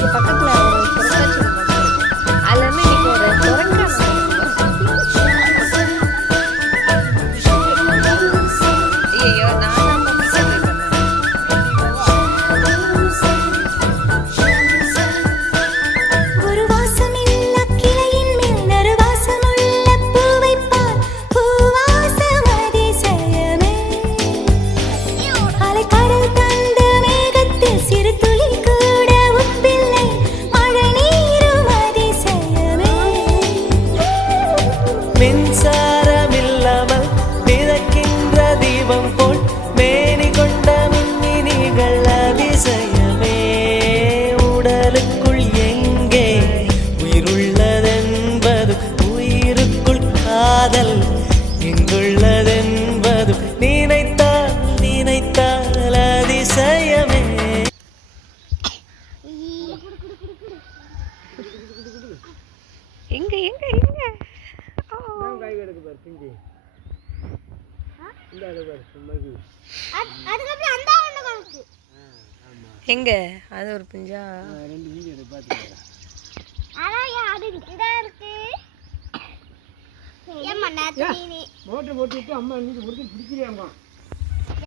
வீட்டுக்கு பக்கத்துல ஒரு புரட்டாச்சி அதுல இருந்து இன்னைக்கு ஒரு புரட்டான ஐயோ நான் மின்சாரமில்லாமல் மிதக்கின்ற தீபம் போல் மேனி கொண்ட மின்மினிகள் அதிசயமே உடலுக்குள் எங்கே உயிருள்ளதென்பது உயிருக்குள் காதல் எங்குள்ளதென்பது நினைத்தால் நினைத்தால் அதிசயமே. எங்க எங்க எங்க எங்க அது ஒரு பிஞ்சா மோட்டர் போட்டு அம்மா இன்னைக்கு பிடிக்கிறியாம்மா